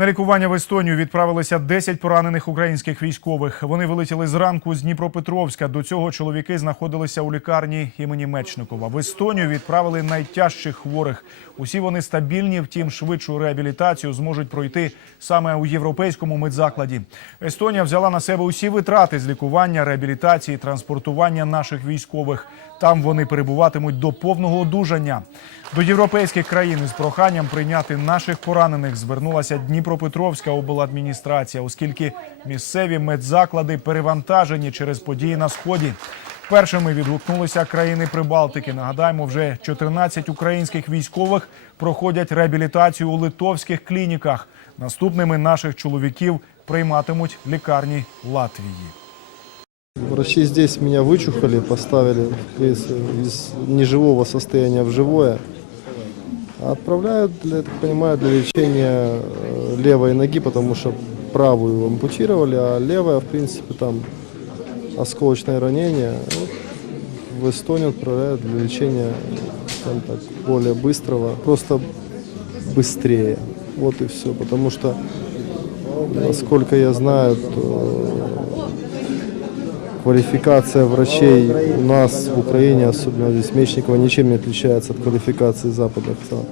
На лікування в Естонію відправилися 10 поранених українських військових. Вони вилетіли зранку з Дніпропетровська. До цього чоловіки знаходилися у лікарні імені Мечникова. В Естонію відправили найтяжчих хворих. Усі вони стабільні, втім, швидшу реабілітацію зможуть пройти саме у європейському медзакладі. Естонія взяла на себе усі витрати з лікування, реабілітації, транспортування наших військових. Там вони перебуватимуть до повного одужання. До європейських країн із проханням прийняти наших поранених звернулася Дніпропетровська обладміністрація, оскільки місцеві медзаклади перевантажені через події на сході. Першими відгукнулися країни Прибалтики. Нагадаємо, вже 14 українських військових проходять реабілітацію у литовських клініках. Наступними наших чоловіків прийматимуть лікарні Латвії. Врачи здесь меня вычухали, поставили из, из неживого состояния в живое. А Отправляют, для- я так понимаю, для лечения э, левой ноги, потому что правую ампутировали, а левая, в принципе, там осколочное ранение. Вот в Эстонию отправляют для лечения, скажем так, более быстрого, просто быстрее. Вот и все. Потому что, насколько я знаю, то Квалификация врачей у нас в Украине, особенно здесь Мечникова, ничем не отличается от квалификации западных стран.